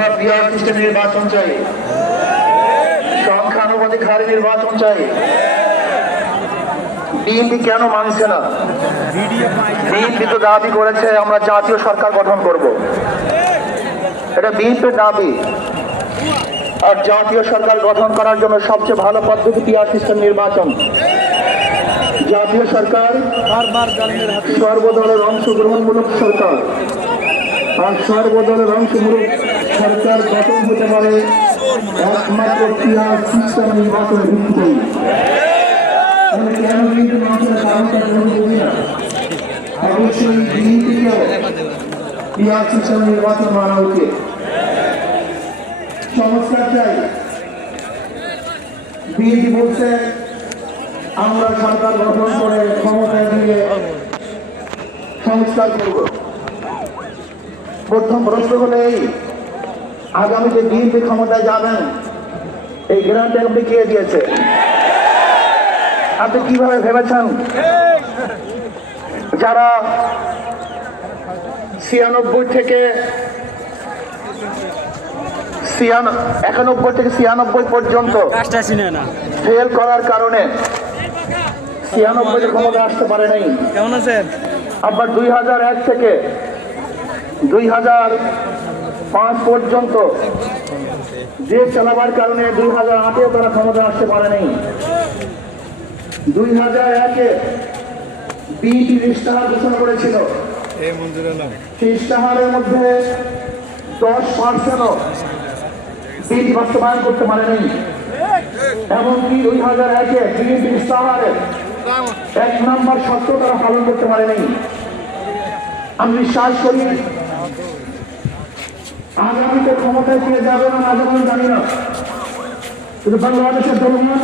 আমরা peer system নির্বাচন চাই, সংখ্যানুপাতিক হারে নির্বাচন চাই। বিএনপি কেন মানছে না? বিএনপি তো দাবি করেছে আমরা জাতীয় সরকার গঠন করব, এটা বিএনপির দাবি। আর জাতীয় সরকার গঠন করার জন্য সবচেয়ে ভালো পদ্ধতি পিয়ার সিস্টেম নির্বাচন। জাতীয় সরকার সর্বদলের অংশগ্রহণমূলক সরকার, আর সর্বদলের অংশমূলক সরকার গঠন হতে পারে একমাত্র পিয়ার সিস্টেম নির্বাচনের ভিত্তিতেই। অবশ্যই বিএনপিকে পিয়ার সিস্টেম নির্বাচন মানা উচিত। সংস্কার চাই। বিএনপি বলছে আমরা সরকার গঠন করে ক্ষমতায় দিয়ে সংস্কার করব। প্রথম প্রশ্ন হলো এই, আগামীতে বিএনপি ক্ষমতায় যাবেন, এই গ্রান্ট আপনি কে দিয়েছে? আপনি কিভাবে ভেবেছেন যারা 91 থেকে 96 পর্যন্ত ফেল করার কারণে 96 ক্ষমতা আসতে পারে নাই? কেমন আছেন? আবার 2001 থেকে 2005 পর্যন্ত দেশ চালাবার কারণে 2008-এ তারা ক্ষমতা আসতে পারে নাই। 2001-এ বিএনপি ইশতেহার ঘোষণা করেছিল, সেই ইশতেহারের মধ্যে 10% বিএনপি বাস্তবায়ন করতে পারে নাই। এমনকি 2001-এ বিএনপি ইশতেহারের 1 নম্বর শর্ত তারা পালন করতে পারে নাই। আমি বিশ্বাস করি আগামীতে ক্ষমতায় কে যাবে না না যাবে জানি না, কিন্তু বাংলাদেশের জনগণ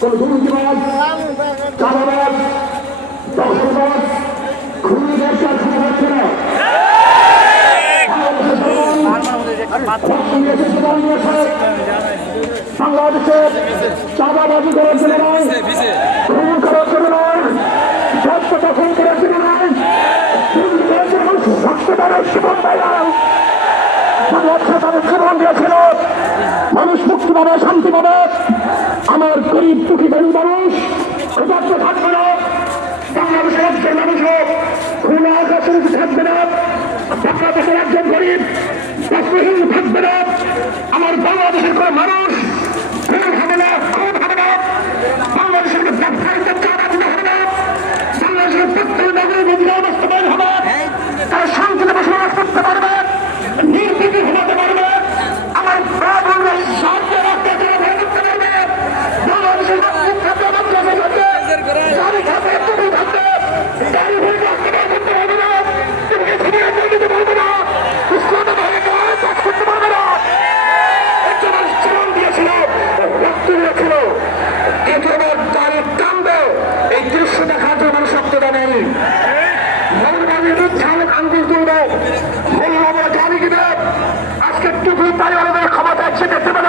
কোন দুর্নীতিবাজ, চাঁদাবাজ, দখলবাজ, খুনি ব্যবসার ক্ষমতা হচ্ছে না। বাংলাদেশের চাঁদাবাজি করার জন্য নয়, খুন করার জন্য নয়, স্বাস্থ্য দখল করার জন্য নয়, রক্তদানের জীবন দেয় না। বাংলাদেশে তাদের জীবন দিয়েছিল মানুষ মুক্তি পাবে, শান্তি পাবে। আমার গরিব দুঃখী গরিব মানুষ ক্ষুধার্ত থাকবে না, বাংলাদেশের একজন মানুষও খোলা আকাশের নিচে থাকবে না, বাংলাদেশের একজন গরিব বস্ত্রহীন থাকবে না। আমার বাংলাদেশের কোন মানুষ খুন হবে না, খুন হবে না। বাংলাদেশের ব্যবসায়ীদের চাঁদা দিতে হবে না। বাংলাদেশের প্রত্যেক নাগরিক অধিকার বাস্তবায়ন হবে, তারা শান্তিতে বসবাস করতে পারবে, নির্বিঘ্নে ঘুমাতে পারবে। আমার বাংলাদেশ শান্তি রাখতে পারবে। বাংলাদেশের নাগরিক থাকবে, মাদ্রাসা থাকবে, গাড়ি থাকবে, টুপি থাকবে, গাড়ি ভুল রাখতে পারবে না, তুমি ঘুমিয়ে দিতে পারবে না, ইসলামে ভাবে কাজ করতে পারবে না। একজন মানুষ জীবন দিয়েছিল, রক্ত দিয়েছিল, দ্বিতীয়বার গাড়ি টানবে, এই দৃশ্য দেখার জন্য মানুষ রক্ত দেয় নেই। আজকে টুপি পারিবারের ক্ষমতা আছে দেখতে পেল,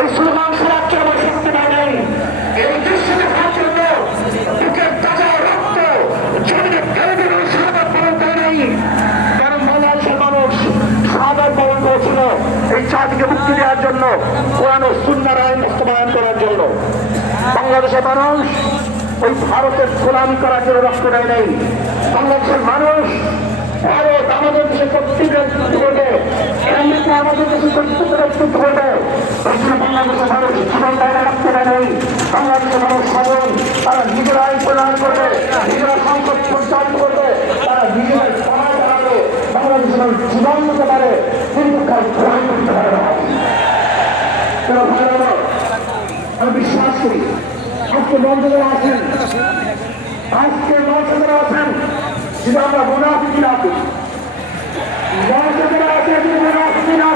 এই স্লোগান শোনাচ্ছে আমার শুনতে পারেন। এই দৃশ্য দেখার জন্য বুকের তাজা রক্ত জমিনে ফেলে দিল, সাদা পালন করে নেই। কারণ বাংলাদেশের মানুষ সাদা পালন করেছিল এই জাতিকে মুক্তি দেওয়ার জন্য, কোরআন ও সুন্নাহর আইন বাস্তবায়ন করার জন্য। বাংলাদেশের মানুষ ওই ভারতের গোলামি করার জন্য রক্ত দেয় নেই। বাংলাদেশের মানুষ ভারত আমাদের দেশে প্রত্যেকের করবে, আমেরিকা আমাদের দেশে প্রত্যেকের করবে। বাংলাদেশের মানুষ জীবন দায়না রাখতে দেয় নেই। বাংলাদেশের মানুষ সবল, তারা নিজের আইন প্রদান করবে, নিজেরা সংসদ পরিচালিত করবে, তারা নিজের সমাজ চালাবে। বাংলাদেশের মানুষ জীবন দিতে পারে, কিন্তু গ্রহণ করতে পারে না। আমি বিশ্বাস করি আজকে মঞ্চে যারা আছেন, আজকে মঞ্চে যারা আছেন, সেটা আমরা মুনাফিক না করি। মঞ্চে যারা আছেন মুনাফিক না